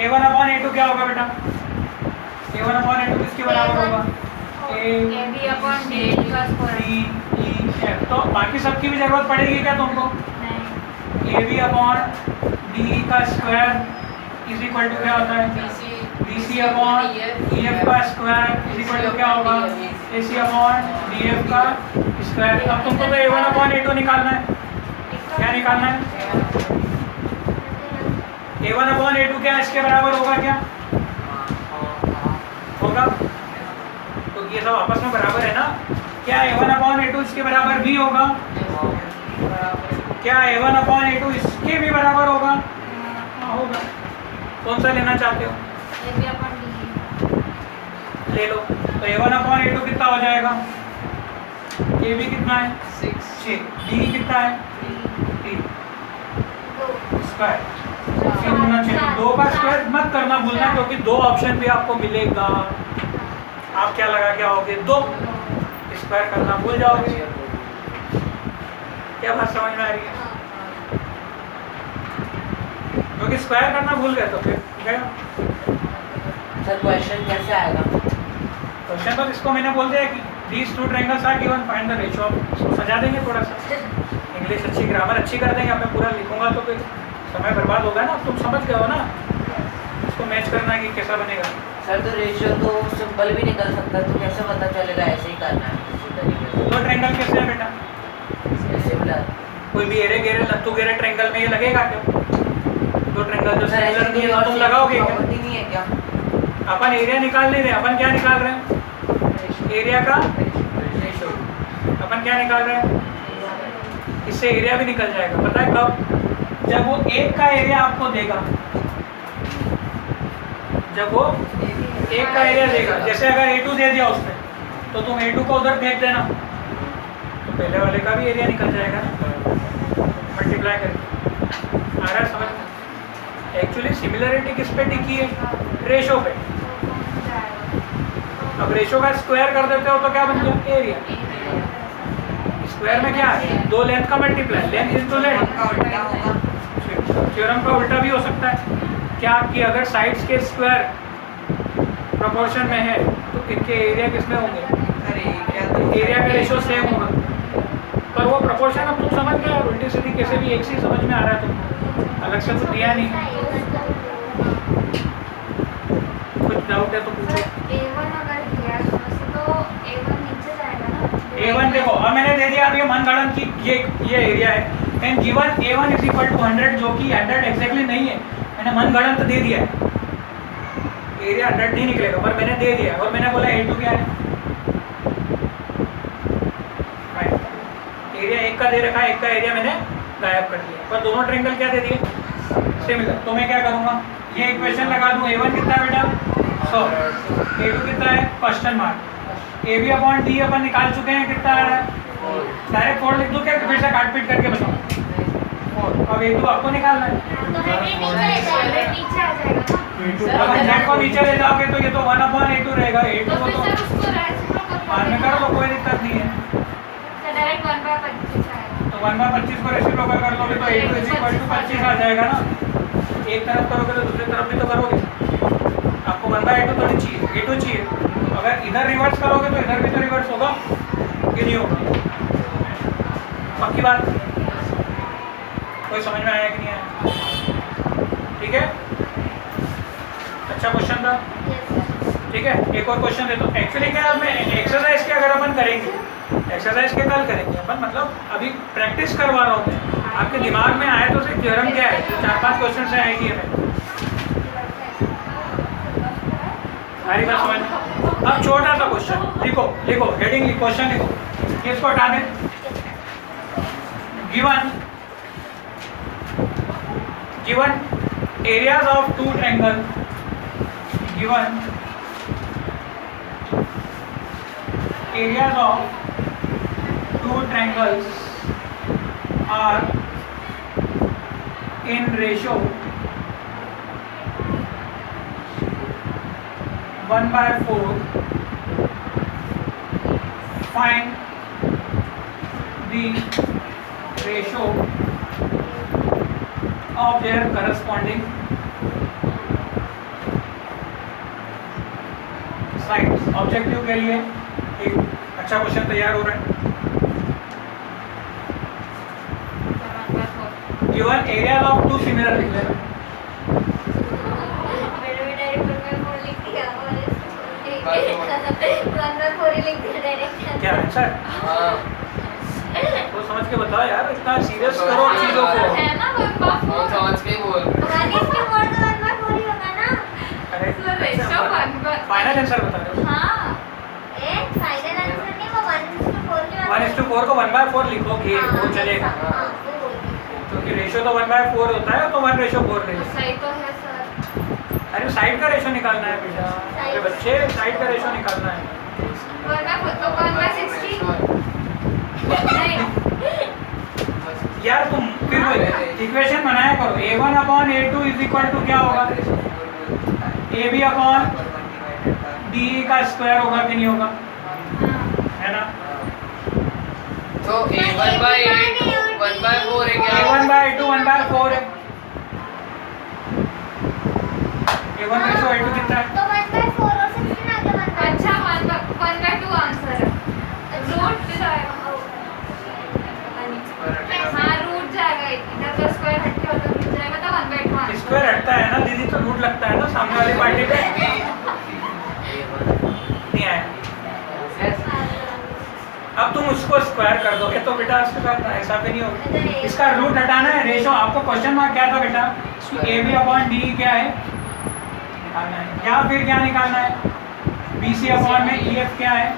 A1 अपॉन A2 क्या होगा बेटा? A1 अपॉन A2 किसके बराबर होगा? AB अपॉन DA का स्क्वायर। D E F। तो बाकी सबकी भी जरूरत पड़ेगी क्या तुमको? नहीं। AB अपॉन D का स्क्वायर इज इक्वल टू क्या होता है? BC अपॉन EF का स्क्वायर इज इक्वल टू क्या होगा? AC अपॉन DF का स्क्वायर। अब तुमको तो A1 अपॉन A2 निकालना है। क्या निकालना है? A1 अपॉन A2 क्या इसके बराबर होगा क्या? होगा। तो ये सब आपस में बराबर है ना? क्या A1 अपॉन A2 इसके बराबर भी होगा? क्या A1 अपॉन A2 इसके भी बराबर होगा? हाँ होगा। कौन सा लेना चाहते हो? AB upon DA। ले लो। तो A1 अपॉन A2 कितना हो जाएगा? AB कितना है? 6। D कितना है? 3 स्क्वायर। 3 गुना 6। 2 का स्क्वायर मत करना भूलना, क्योंकि 2 ऑप्शन भी आपको मिलेगा। आप क्या लगा के आओगे? 2 स्क्वायर करना भूल जाओगे। क्या बात समझ में आ रही है? क्योंकि स्क्वायर करना भूल गए तो फिर गया। सर क्वेश्चन कैसे आएगा? क्वेश्चन पर इसको मैंने बोल दिया कि these two triangles are given, find the ratio of। इसको सजा देंगे थोड़ा सा, इंग्लिश अच्छी, ग्रामर अच्छी कर देंगे। अब मैं पूरा लिखूंगा तो फिर समय बर्बाद होगा ना। तुम समझ गए हो ना इसको मैच करना है कि कैसा बनेगा। सर तो रेशियो तो सिंपल भी निकल सकता है, तो कैसे पता चलेगा ऐसे ही करना है इसी तरीके से? दो ट्रायंगल कैसे है बेटा? सिमिलर। कोई भी एरे गेरे लत्तू गेरे ट्रायंगल में ये लगेगा क्या? दो ट्रायंगल जो सर सिमिलर ऐसी नहीं कोई है और तुम लगाओगे क्या? प्रॉपर्टी नहीं है क्या? अपन एरिया निकाल नहीं रहे, अपन क्या निकाल रहे हैं? एरिया का रेशो। अपन क्या निकाल रहे हैं? इससे एरिया भी निकल जाएगा। पता है कब? जब वो एक का एरिया आपको देगा। जब वो एक का एरिया देगा, जैसे अगर A2 दे दिया उसने तो तुम A2 को उधर फेंक देना तो पहले वाले का भी एरिया निकल जाएगा ना, मल्टीप्लाई करके। आ रहा है समझ में? एक्चुअली सिमिलरिटी किस पे टिकी है? रेशो पे। अब रेशो का स्क्वायर कर देते हो तो क्या बन गया? एरिया। स्क्वायर में क्या है? दो लेंथ का multiply, length is to length. Theorem का उल्टा भी हो सकता है क्या कि अगर साइड्स के स्क्वायर प्रोपोर्शन में है तो इनके एरिया किसमें होंगे? एरिया का रेशो सेम होगा। पर वो प्रोपोर्शन अब तुम समझ गए, और उल्टी सीधी कैसे भी एक से समझ में आ रहा है तुमको, अलग से कुछ दिया नहीं। कुछ डाउट है तो पूछो। A1 अगर दिया तो A1 नीचे जाएगा ना। A1 देखो, अब मैंने दे दिया, अब ये मनगढ़ंत की ये एरिया है। And given A1 is equal to 100, जो कि 100 एग्जैक्टली नहीं है, मैंने मनगढ़ंत दे दिया है। एरिया 100 नहीं निकलेगा, पर मैंने दे दिया। और मैंने बोला A2 क्या है? एरिया एक का दे रखा है, एक का एरिया मैंने गायब कर दिया, पर दोनों ट्रायंगल क्या दे दिए? सिमिलर। तो मैं क्या करूँगा? ये इक्वेशन लगा दूँ। A1 कितना है बेटा? 100। A2 कितना है? Question mark. AB upon D अपन निकाल चुके हैं, कितना आ रहा है? डायरेक्ट 4 लिख दूँ क्या, फिर से काट पीट करके बताऊँ? अब A2 आपको निकालना है। तो 100 नीचे आ जाएगा ना। अब 100 को नीचे ले जाओगे तो ये तो 1 अपॉन A2 रहेगा। A2 तो को फिर तो सर उसको रेसिप्रोकल बाद में कर लो, कोई दिक्कत नहीं है। सर डायरेक्ट 1/25 आएगा। तो 1/25 को रेसिप्रोकल कर लोगे तो A2 इज इक्वल टू 25 आ जाएगा ना। एक तरफ करोगे तो दूसरी तरफ भी तो करोगे। आपको 1/A2 थोड़ी चाहिए, A2 चाहिए। अगर इधर रिवर्स करोगे तो इधर भी तो रिवर्स होगा कि नहीं होगा? पक्की बात? कोई समझ में आया कि नहीं आया? ठीक है, अच्छा क्वेश्चन था। ठीक है, एक और क्वेश्चन दे दो। एक्चुअली क्या है, मैं एक्सरसाइज के अगर अपन करेंगे, एक्सरसाइज के कल करेंगे अपन, मतलब अभी प्रैक्टिस करवा रहा हूँ मैं, आपके दिमाग में आए तो सिर्फ थ्योरम क्या है, जो 4-5 क्वेश्चन से आएगी हमें सारी बात समझ। अब छोटा सा क्वेश्चन लिखो, लिखो हेडिंग, क्वेश्चन लिखो, इसको हटा दें। Given areas of two triangle, given areas of two triangles are in ratio 1/4. Find the ratio of their corresponding sides. Objective के लिए एक अच्छा क्वेश्चन तैयार हो रहा है। Given area of two similar triangle, क्या है सर? तो समझ के बताओ यार, इतना सीरियस करो चीजों को। समझ के बोल। अरे फाइनल आंसर बता दो। 1:4 को 1/4 लिखोगे वो चलेगा, क्योंकि रेशो तो 1/4 होता है, तो 1:4 ले लो। सही तो है सर। अरे साइड का रेशो निकालना है बेटा, अरे बच्चे साइड का रेशो निकालना है। 1/60 नहीं, यार तुम फिर वो इक्वेशन बनाया करो, A1/A2 = क्या होगा? AB/DE का स्क्वायर होगा कि नहीं होगा? है ना? तो A1/A2 1/4 है क्या? A1/A2 1/4 है। A1:A2 कितना है? अच्छा 1/2 आंसर है। रूट जाएगा, हाँ रूट जाएगा, इधर का स्क्वायर हट के उधर रूट जाएगा तो 1/2 आंसर। स्क्वायर हटता है ना दीदी, तो रूट लगता है ना सामने वाली पार्टी पे। नहीं आया। अब तुम उसको स्क्वायर कर दोगे तो बेटा उसके साथ ऐसा भी नहीं होगा। इसका रूट हटाना है, रेशो आपको क्वेश्चन मार्क क्या था बेटा? AB/DE क्या है निकालना है, या फिर क्या निकालना है? BC/EF क्या है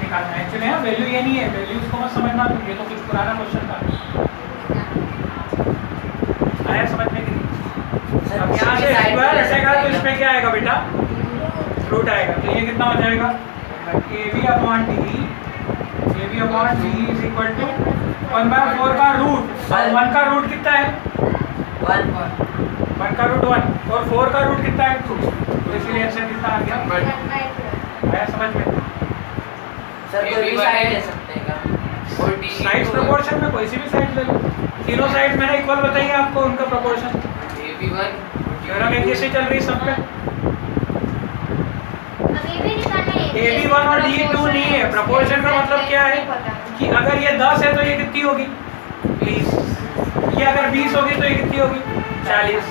निकालना है। एक्चुअली हाँ, वैल्यू ये नहीं है, वैल्यूज को मत समझना, ये तो कुछ पुराना क्वेश्चन था। आया समझ में कि नहीं? अब यहाँ से स्क्वायर हटेगा तो इस पे क्या आएगा बेटा? रूट आएगा। तो ये कितना हो जाएगा? AB/DE = 1/4 का रूट। 1 का रूट कितना है? 1 का रूट 1 और 4 का रूट कितना है? 2। तो इसलिए आंसर कितना आ गया? आया समझ में? सर कोई भी साइड ले सकते हैं क्या? साइड प्रोपोर्शन में कोई सी भी साइड ले लो, तीनों साइड मैंने इक्वल बताई है आपको उनका प्रोपोर्शन। AB1 थ्योरम एक जैसे चल रही सब पे। AB1 और DE2 नहीं है। प्रोपोर्शन का मतलब क्या है कि अगर ये 10 है तो ये कितनी होगी? 20। ये अगर 20 होगी तो ये कितनी होगी? 40।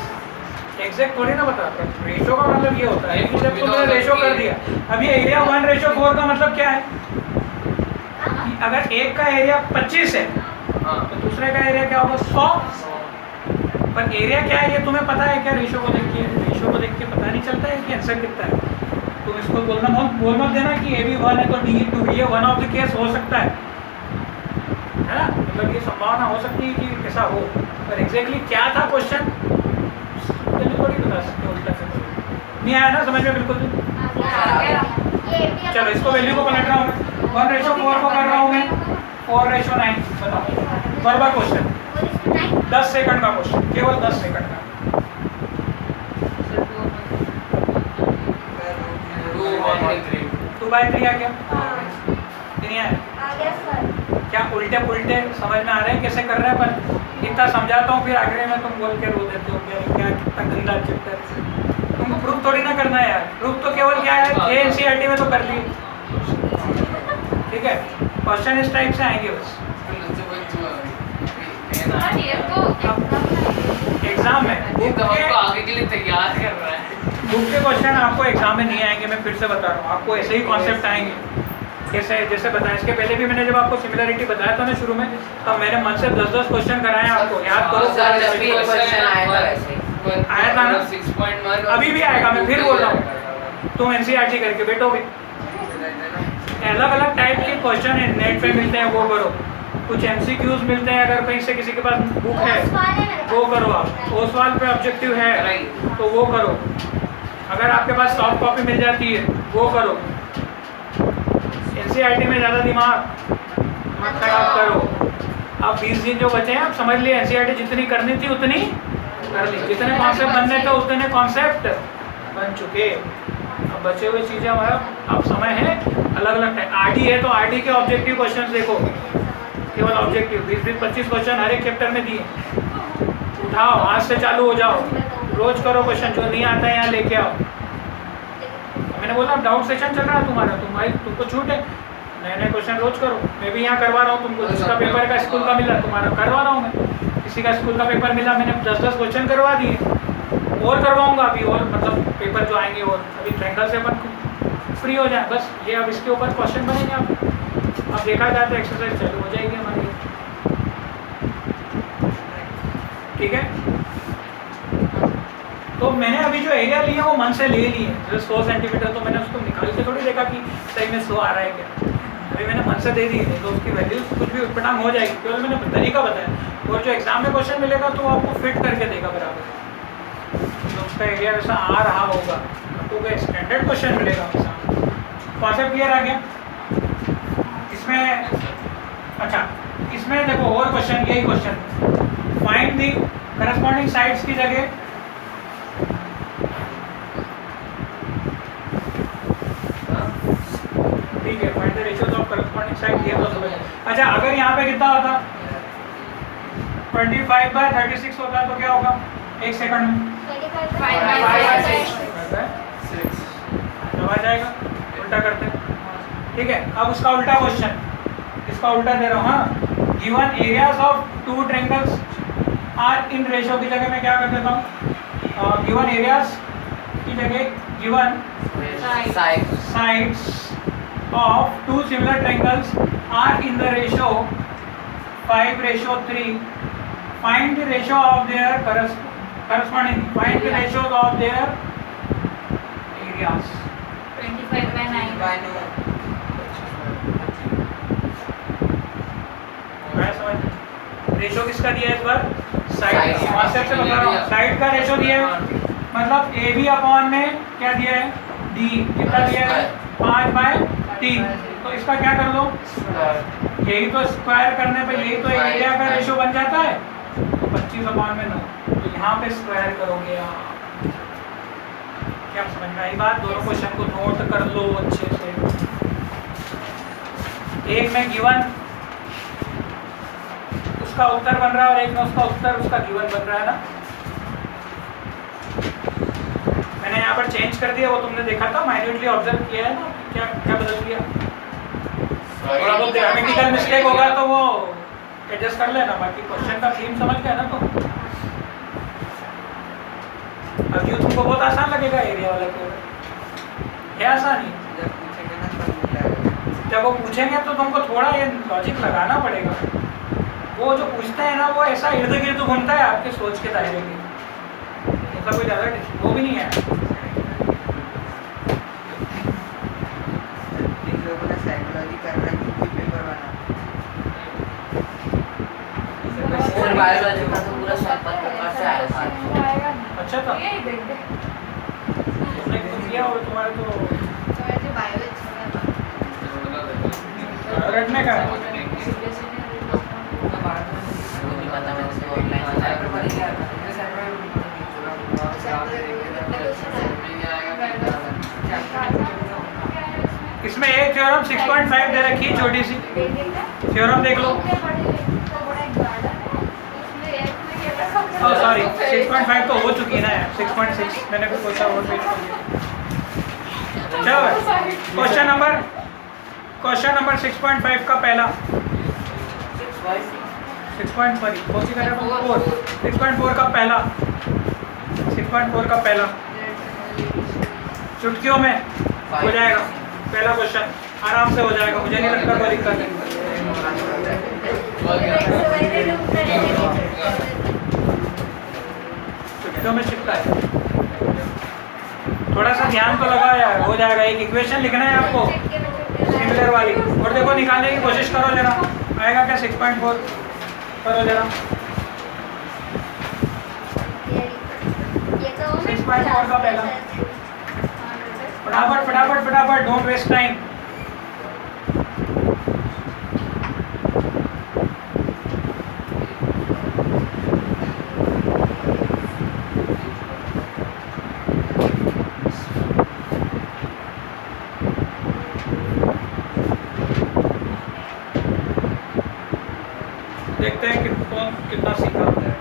एग्जैक्ट थोड़ी ना बता, रेशो का मतलब ये होता है कि जब तुमने रेशो कर दिया। अब ये एरिया 1:4 का मतलब क्या है कि अगर एक का एरिया 25 है तो दूसरे का एरिया क्या होगा? 100। पर एरिया क्या है ये तुम्हें पता है क्या? रेशो को देख के, रेशो को देख के पता नहीं चलता है कि आंसर कितना है। तुम इसको बोल मत देना कि AB1 है तो DE2। ये वन ऑफ द केस हो सकता है ना, मतलब ये संभावना हो सकती है कि ऐसा हो, पर एग्जैक्टली क्या था क्वेश्चन थोड़ी बता सकते उल्टा से। नहीं आया ना समझ में बिल्कुल भी? चलो इसको वैल्यू को पलट रहा हूँ मैं, 1:4 को कर रहा हूँ मैं 4:9। बताओ बराबर क्वेश्चन, 10 सेकंड का क्वेश्चन, केवल 10 सेकंड का। 2/3 आ गया? नहीं आया? क्या उल्टे पुल्टे समझ में आ रहे हैं कैसे कर रहे हैं? पर इतना समझाता हूँ फिर आखिर में तुम बोल के रो देते हो क्या कितना गंदा चैप्टर। तुमको प्रूफ थोड़ी ना करना है यार, प्रूफ तो केवल क्या है, ये एनसीईआरटी में तो कर लिए, ठीक है। क्वेश्चन इस टाइप से आएंगे बस और ये तो एग्जाम में। ये तो हमको आगे के लिए तैयार कर रहा है। बुक के क्वेश्चन आपको एग्जाम में नहीं आएंगे, मैं फिर से बता रहा हूँ, आपको ऐसे ही कॉन्सेप्ट आएंगे कैसे, जैसे बताया इसके पहले भी मैंने जब आपको सिमिलरिटी बताया था ना शुरू में, तब मैंने मन से 10-10 क्वेश्चन कराए आपको, याद करो। सर जब भी क्वेश्चन आया था वैसे आया था ना, 6.1 अभी भी आएगा, मैं फिर बोल रहा हूँ, तुम एनसीईआरटी करके बैठोगे। अलग अलग टाइप के क्वेश्चन नेट पे मिलते हैं, वो करो। कुछ एमसीक्यूज मिलते हैं, अगर कहीं से किसी के पास बुक है वो करो आप, ओसवाल पे ऑब्जेक्टिव है तो वो करो, अगर आपके पास सॉफ्ट कॉपी मिल जाती है वो करो। एनसीईआरटी में ज़्यादा दिमाग मत खराब करो। आप 20 दिन जो बचे हैं आप समझ लिए, एनसीईआरटी जितनी करनी थी उतनी कर ली, जितने कॉन्सेप्ट बनने थे उतने कॉन्सेप्ट बन चुके। अब बचे हुए चीज़ें हमारा अब समय है अलग अलग टाइप। आरडी है तो आरडी के ऑब्जेक्टिव क्वेश्चन देखो, केवल ऑब्जेक्टिव 20-25 क्वेश्चन हर एक चैप्टर में दिए। उठाओ, आज से चालू हो जाओ, रोज करो क्वेश्चन, जो नहीं आता है यहाँ लेके आओ। मैंने बोला डाउट सेशन चल रहा है तुम्हारा, तुमको छूट है, नए नए क्वेश्चन रोज करो। मैं भी यहाँ करवा रहा हूँ तुमको, जिसका पेपर का स्कूल का मिला तुम्हारा करवा रहा हूँ मैं, किसी का स्कूल का पेपर मिला मैंने 10-10 क्वेश्चन करवा दिए, और करवाऊँगा अभी, और मतलब पेपर जो आएंगे और अभी ट्रैंगल से अपन फ्री हो जाए बस। ये अब इसके ऊपर क्वेश्चन बनेंगे अब देखा जाए तो एक्सरसाइज चालू हो जाएगी हमारी, ठीक है। तो मैंने अभी जो एरिया लिया वो मन से ले लिए, जैसे 100 सेंटीमीटर, तो मैंने उसको निकाल के थोड़ी देखा कि सही में 100 आ रहा है क्या, अभी मैंने मन से दे दी है, तो उसकी वैल्यू कुछ भी उटपटांग हो जाएगी, केवल मैंने तरीका बताया। और जो एग्जाम में क्वेश्चन मिलेगा तो आपको फिट करके देगा बराबर, तो उसका एरिया वैसा आ रहा होगा, आपको स्टैंडर्ड क्वेश्चन मिलेगा वैसा। कॉन्सेप्ट क्लियर आ गया इसमें? अच्छा, इसमें देखो और क्वेश्चन, यही question, find the corresponding sides की जगह ठीक है, find the ratios of corresponding side, ये तो समझ। अच्छा, अगर यहाँ पे कितना होता 25/36 होता तो क्या होगा एक सेकंड में? 5/6 आ जाएगा, उल्टा करते हैं, ठीक है। अब उसका उल्टा क्वेश्चन, इसका उल्टा दे रहा हूँ। हाँ, given areas of 2 triangles are in ratio की जगह मैं क्या कर देता हूँ, गिवन एरियाज की जगह given sides of 2 similar triangles are in the ratio 5:3. Find the ratio of their corresponding. Find the ratios of their areas. 25/9 ratio किसका दिया है इस बार? साइड कॉन्सेप्ट से बता रहा हूँ, साइड का रेशियो दिया है, मतलब ए बी अपॉन में क्या दिया है, डी कितना दिया है 5/3। तो इसका क्या कर लो, यही तो स्क्वायर करने पे यही तो एरिया का रेशियो बन जाता है, तो 25/9, तो यहाँ पे स्क्वायर करोगे आप। क्या समझ में आई बात? दोनों क्वेश्चन को नोट कर लो अच्छे से। एक में गिवन उसका उत्तर बन रहा है और एक में उसका उत्तर उसका गिवन बन रहा है ना। मैंने यहाँ पर चेंज कर दिया, वो तुमने देखा था, माइन्यूटली ऑब्जर्व किया है ना, क्या क्या बदल दिया। थोड़ा बहुत ग्रामेटिकल मिस्टेक होगा तो वो एडजस्ट कर लेना, बाकी क्वेश्चन का थीम समझ गया ना तुम। अब जो तुमको बहुत आसान लगेगा एरिया वाला पेपर, है आसान ही। जब वो पूछेंगे तो तुमको थोड़ा ये लॉजिक लगाना पड़ेगा। वो जो पूछते हैं ना वो ऐसा इर्द गिर्द घूमता है आपके सोच के दायरे में, ऐसा कोई ज़्यादा वो भी नहीं है। बायोलॉजी का तो पूरा सैंपल पेपर से आया था। अच्छा था, यही देख दे तुमने तो किया और तुम्हारे तो रटने का है। इसमें एक थ्योरम 6.5 दे रखी है, छोटी सी थ्योरम देख लो। ओह सॉरी 6.5 तो हो चुकी है ना यार 6.6 मैंने भी सोचा और पेज कर दिया चलो क्वेश्चन नंबर 6.5 का पहला 6.4 6.4 का पहला 6.4 का पहला चुटकियों में हो जाएगा पहला क्वेश्चन आराम से हो जाएगा मुझे नहीं लगता कोई दिक्कत है चुटकियों में चिपका है थोड़ा सा ध्यान तो लगा यार हो जाएगा एक इक्वेशन लिखना है आपको सिमिलर वाली और देखो निकालने की कोशिश करो जरा आएगा क्या 6.4 करो जरा 6.4 का पहला फटाफट डोंट वेस्ट टाइम देखते हैं कि कौन कितना सीखा होता है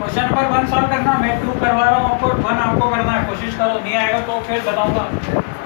क्वेश्चन नंबर 1 सॉल्व करना मैं 2 करवा रहा हूँ आपको 1 आपको करना है कोशिश करो नहीं आएगा तो फिर बताऊंगा